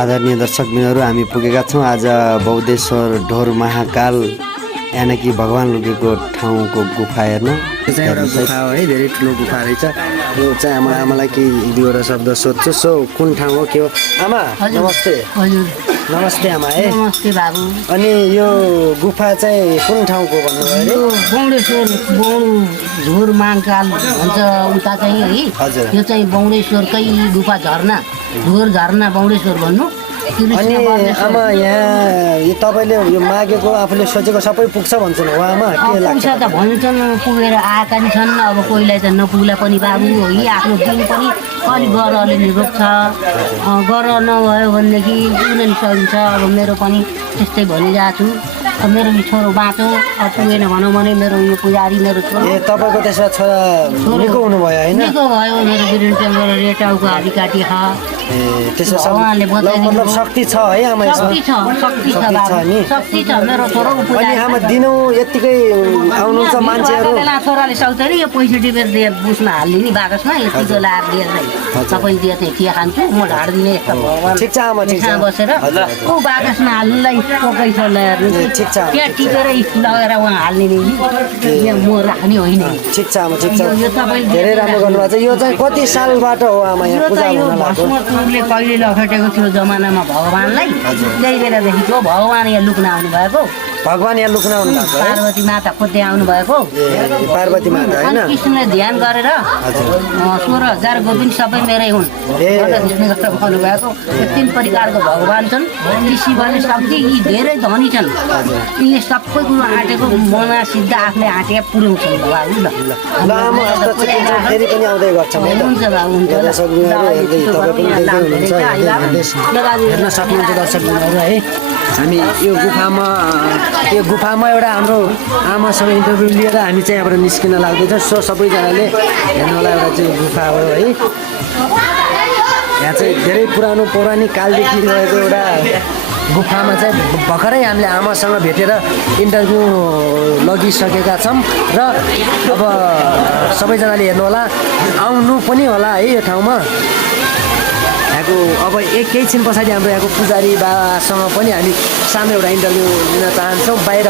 आदरणीय दर्शकबिनहरू हामी पुगेका छौँ आज बौद्धेश्वर ढोर महाकाल यानि भगवान लुकेको ठाउँको गुफा हेर्न। चाहिँ एउटा गुफा हो है, धेरै ठुलो गुफा रहेछ। यो चाहिँ आमालाई केही दुईवटा शब्द सोध्छु। सो कुन ठाउँ हो, के हो? आमा नमस्ते। हजुर नमस्ते आमा है। नमस्ते बाबु। अनि यो गुफा चाहिँ कुन ठाउँको भन्नुभयो अरे? बौडेश्वर बौड झोर महाकाल भन्छ उता चाहिँ है। हजुर। यो चाहिँ बौडेश्वरकै गुफा झरना, झोर झरना बौडेश्वर भन्नु। अनि आमा यहाँ यो तपाईँले यो मागेको आफूले सोचेको सबै पुग्छ भन्छन् हो आमा? के लाग्छ? पुग्छ त भन्छन्, पुगेर आएका नि छन्। अब कोहीलाई त नपुग्ला पनि बाबु हो, यी आफ्नो दिन पनि अलिक गरले नि रोक्छ। गर नभयो भनेदेखि पुग्न नि सकिन्छ। अब मेरो पनि त्यस्तै भनिरहेको छु। अब मेरो छोरो बाँचो, अब पुगेन भनौँ भने मेरो यो पुजारी मेरो छोरो। ए तपाईँको त्यसमा छोरा निको हुनुभयो होइन? निको भयो, मेरो वीरेन्द्र रेटाउको हाडी काटी ख। ए त्यसो उहाँले मतलब शक्ति छ है आमा यसमा? शक्ति छ बाबु, शक्ति छ। मेरो छोरो अनि आमा दिनौ यत्तिकै आउनुहुन्छ मान्छेहरू? छोराले सक्दैन, यो पैसा टिपेर दिएर बुझ्न हाल्ने नि बाकसमा यतिको लाएर दिएर तपाईँ दिएर चाहिँ के खान्छु म ढाड्दिने यस्तो भगवान्। ठिक छ आमा, ठिक छ। बसेर ऊ बाकसमा हाल्नुलाई टोकै छ ल्याएर ठिक छ। त्यहाँ टिपेर लगाएर उहाँ हाल्ने नि म राख्ने होइन। ठिक छ आमा, ठिक छ। यो तपाईँले धेरै राम्रो गर्नुभएको छ। यो चाहिँ कति सालबाट हो आमा यहाँ पूजा यो हुन लाग्यो? भस्मपुरले कहिले लखेटेको थियो जमानामा भगवानलाई, त्यही बेलादेखिको भगवान यहाँ लुक्न आउनु भएको। भगवान यहाँ लुक्न आउनु भएको है? पार्वती माता खोज्दै आउनु भएको। ए पार्वती माता होइन? अनि कृष्णले ध्यान गरेर 16,000 गोविन्द सबै मेरै हुन् भनेर भन्नुभएको। यो 3 प्रकारको भगवान छन्। यी शिवले शक्ति, यी धेरै धनी छन्। यी सबै कुरो आँटेको मना सिद्ध आफूले आँटेका पुर्याउँछन् बाबु। ल आमा हस्त चिकिन्छ, फेरि पनि आउँदै गर्छौँ है त। हुन्छ बाबु, हुन्छ। दर्शकबिनहरू हेर्दै तपाईँ पनि देख्दै हुनुहुन्छ, हेर्न सक्नुहुन्छ दर्शकबिनहरू है। हामी यो गुफामा एउटा हाम्रो आमासँग इन्टरभ्यू लिएर हामी चाहिँ यहाँबाट निस्किन लाग्दैछौँ। सो सबैजनाले हेर्नुलाई एउटा चाहिँ गुफा हो है। यहाँ चाहिँ धेरै पुरानो पौराणिक कालदेखि रहेको एउटा गुफामा चाहिँ भर्खरै हामीले आमासँग भेटेर इन्टरभ्यू लगिसकेका छौँ र अब सबैजनाले हेर्नु होला, आउनु पनि होला है यो ठाउँमा। यहाँको अब केही छिन पछाडि हाम्रो यहाँको पुजारी बाबासँग पनि हामी सानो एउटा इन्टरभ्यू लिन चाहन्छौँ बाहिर।